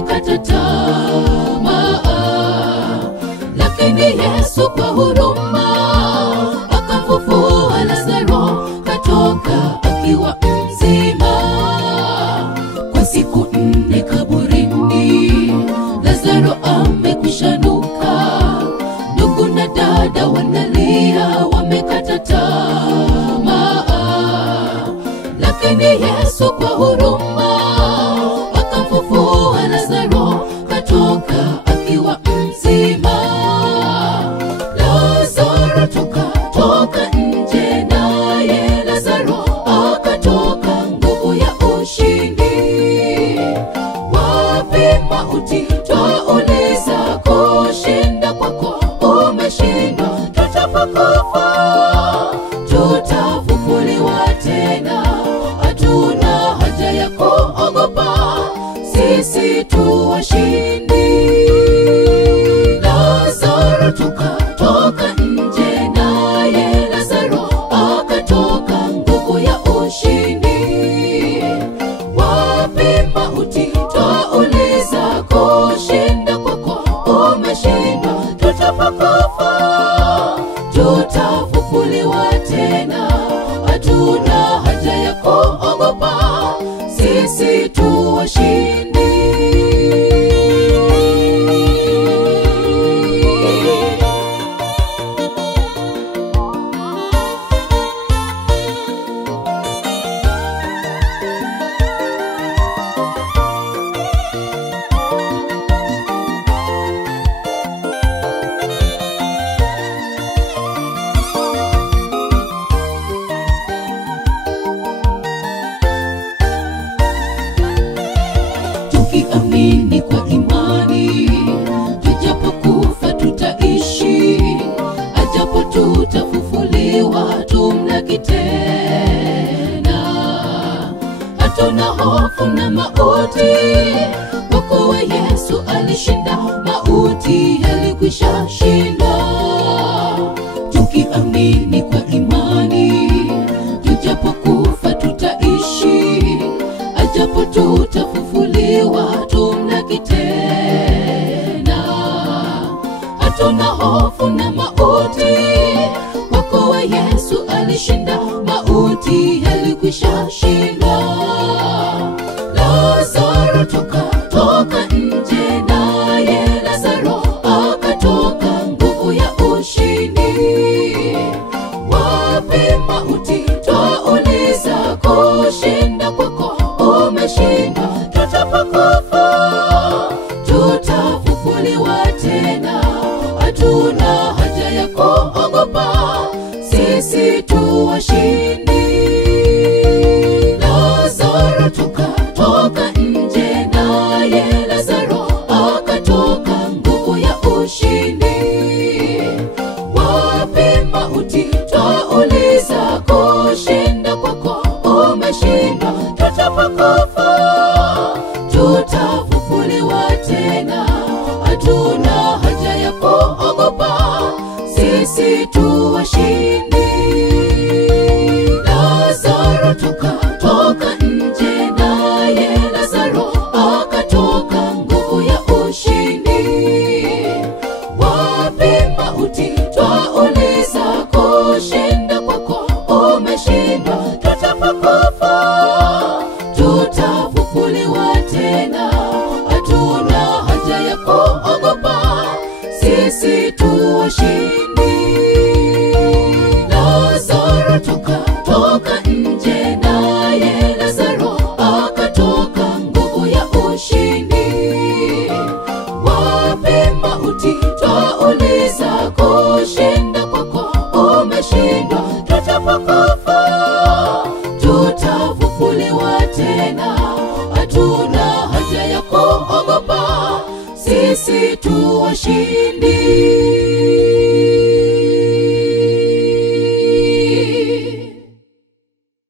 wamekata tamaa, lakini Yesu kwa huruma akamfufua Lazaro katoka akiwa mzima. Kwa siku 4 kaburini Lazaro amekwishanuka, ndugu na dada wanalia wamekata tamaa, lakini Yesu kwa huruma akamfufua Lazaro katoka akiwa mzima. Lazaro toka nje, naye Lazaro akatoka, nguvu ya ushindi. Wapi mauti? Twauliza, kushinda kwako umeshindwa. Tutapokufa tutafufuliwa tena, hatuna haja ya kuogopa, sisi tu washindi. Lazaro toka nje, naye Lazaro akatoka, nguvu ya ushindi. Wapi mauti? Twauliza, kushinda kwako umeshindwa. Tutapokufa tutafufuliwa tena, hatuna haja ya kuogopa, sisi tu washindi. Tukiamini kwa imani, tujapokufa tutaishi, ajapo tutafufuliwa tumlaki tena. Hatuna hofu na mauti, kwa kuwa Yesu alishinda mauti, yalikwisha shindwa. Tukiamini kwa imani, tujapokufa tutaishi, ajapo tutafufuliwa tumlaki tena. Hatuna hofu na mauti, kwa kuwa Yesu alishinda mauti, yalikwisha shindwa. Lazaro toka nje, naye Lazaro akatoka, nguvu ya ushindi. Wapi mauti? Twauliza, kushinda kwako umeshindwa. Tutapokufa tutafufuliwa tena, hatuna haja ya kuogopa, sisi tu washindi. Lazaro toka nje, naye Lazaro akatoka, nguvu ya ushindi. Wapi mauti? Twauliza, kushinda kwako umeshindwa. Tutapokufa tutafufuliwa tena, hatuna haja ya kuogopa, sisi tu washindi. Lazaro toka nje, naye Lazaro akatoka, nguvu ya ushindi. Wapi mauti? Twauliza, kushinda kwako umeshindwa. Tutapokufa tutafufuliwa tena, hatuna haja ya kuogopa, sisi tu washindi. Lazaro toka nje, naye Lazaro akatoka, nguvu ya ushindi. Wapi mauti? Twauliza, kushinda kwako umeshindwa. Tutapokufa tutafufuliwa tena, hatuna haja ya kuogopa, sisi tu washindi.